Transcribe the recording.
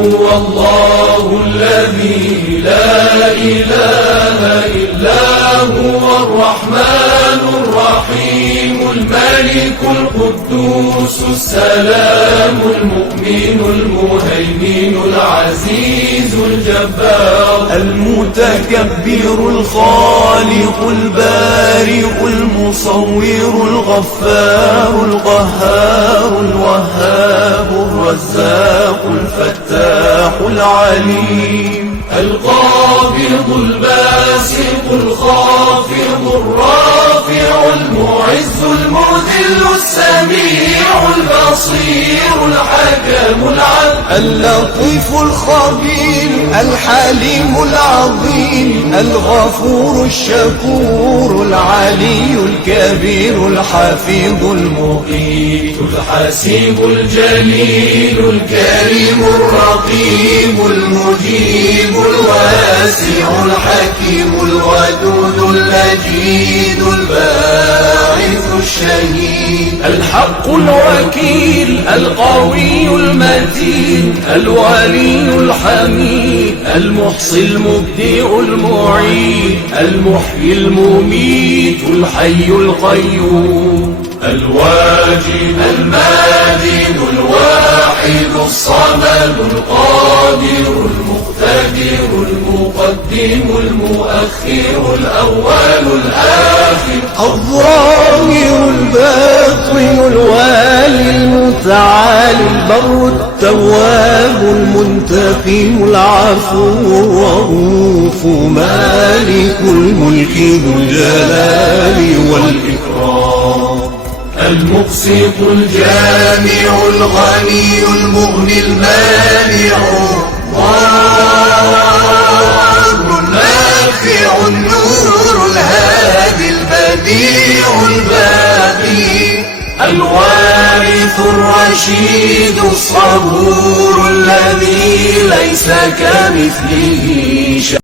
هو الله الذي لا إله إلا هو الرحمن الرحيم الملك القدوس السلام المؤمن المهيمن العزيز الجبار المتكبر الخالق البارئ المصور الغفار القهار الوهاب الرزاق الفتاح العليم القابض الباسط الخافض الرافع المعز المذل السميع البصير الحكم العدل اللطيف الخبير الحليم العظيم الغفور الشكور العلي الكبير الحفيظ المقيت الحسيب الجليل الكريم الرقيب المجيب الواسع الحكيم الودود اللجيد الباعث الشهيد الحق الوكيل القوي المتين الولي الحميد المحصي المبدئ المعيد المحيي المميت الحي القيوم الواجد الماجد الواحد الصمد القادر المقتدر المقدم المؤخر الأول الآخر الظاهر الباطن الوالي المتعالي البر التواب المنتقم العفو الرؤوف مالك الملك ذو الجلال والإكرام المقسط الجامع الغني المغني المانع النافع النور الهادي البديع الباقي الوارث الرشيد الصبور الذي ليس كمثله شيء